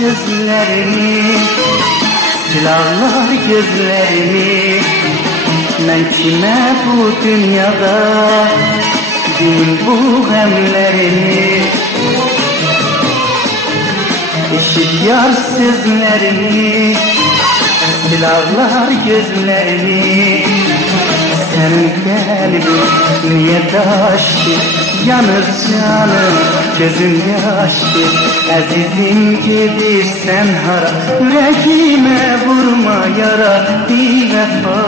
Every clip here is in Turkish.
sözlerimi, silahlar gözlerimi. Ben kime bu dünyada diyeyim bu hemlerimi? Eşit yar sözlerimi, silahlar gözlerimi. Senin kalbin niye taştı, yanır canım gözün yaşlı. Azizim gidirsen hara, yüreğime vurma yara bir vefa.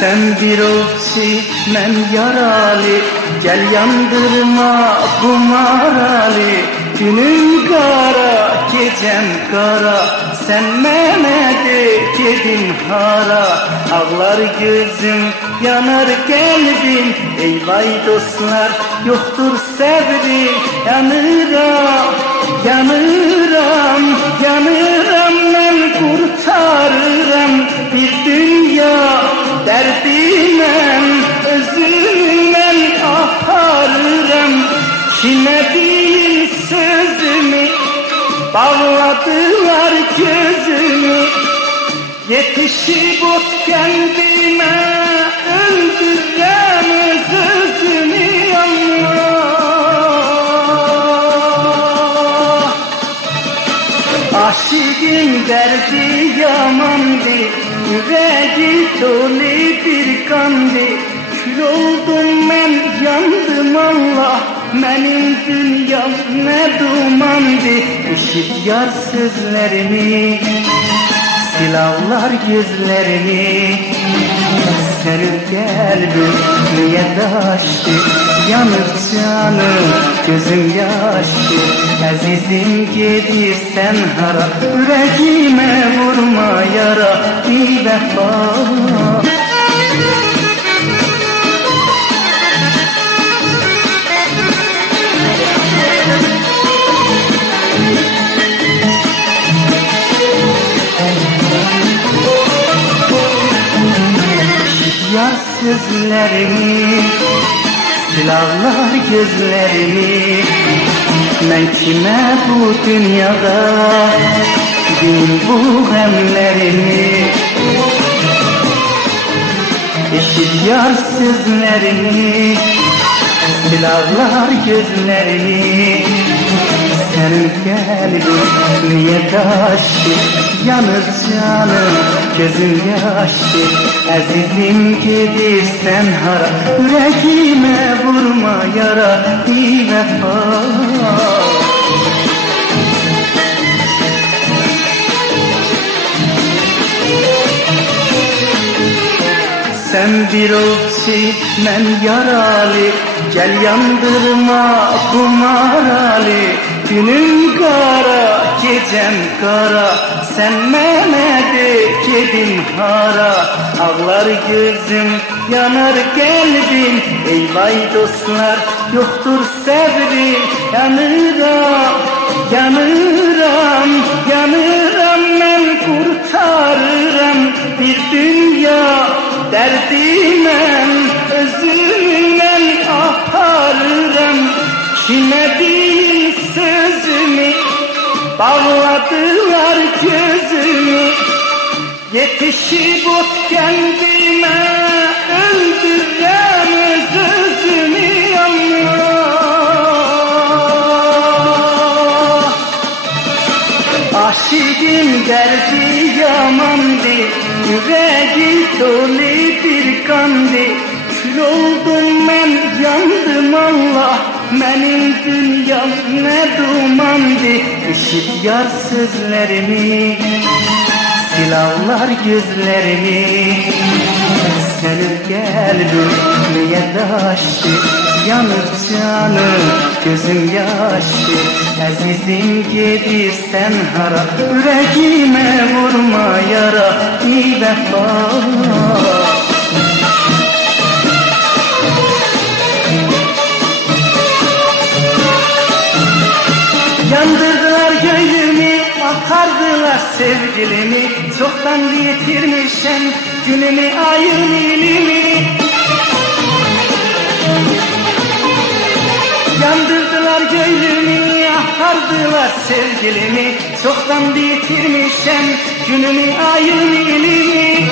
Sen bir ovçi, ben yaralı, gel yandırma bu maralı. Günün kara, gecem kara, sen Mehmet'e gidin hara. Ağlar gözüm, yanar kalbim, ey vay dostlar yoktur sabrim. Yanıram, yanıram, yanıram, ben kurtarırım bir dünya derdimden, özümden akarırım. Kime değil sözümü, bağladılar gözümü. Yetişip ot kendime, öldürem sözümü Allah. Aşıkın derdi yamandı, yüreği dolu bir kandı. Kül oldum ben, yandım Allah, benim dünyam ne dumandı. İşit yar sözlerimi, silahlar gözlerimi. Senin kalbin niye taştı, yanır canım gözüm yaşlı. Azizim gidirsen hara, yüreğime vurma yara bir vefa. Yar sözlerimi, silahlar gözlerimi. Ben kime bu dünyada diyeyim bu hemlerimi? Eşit yar sözlerimi, silahlar gözlerimi. Senin kalbin niye taştı, yanır canım gözün yaşlı. Azizim gidirsen hara, yüreğime vurma yara bir vefa. Sen bir ovçi, ben yaralı, gel yandırma bu maralı. Günün kara, gecem kara, sen Mehmet'e gidin hara. Ağlar gözüm, yanar kalbim, ey vay dostlar yoktur sabrim. Yanıram, yanıram, yanıram, ben kurtarırım bir dünya derdimden, özümden akarırım. Kime değil sözümü, bağladılar gözümü. Yetişip ot kendime, öldürem sözümü Allah. Aşıkın derdi yamandı, yüreği dolu bir kandı. Kül oldum ben, yandım Allah, benim dünyam ne dumandı. İşit yar sözlerimi, silahlar gözlerimi. Senin kalbin niye taştı, yanır canım gözüm yaşlı. Azizim gidirsen hara, yüreğime vurma yara bir vefa. Yandırdılar gönlümü, akardılar sevgilimi, çoktan yitirmişem günümü ayın ilimi. Yandırdılar gönlümü, yakardılar sevgilimi, çoktan yitirmişem günümü ayın ilimi.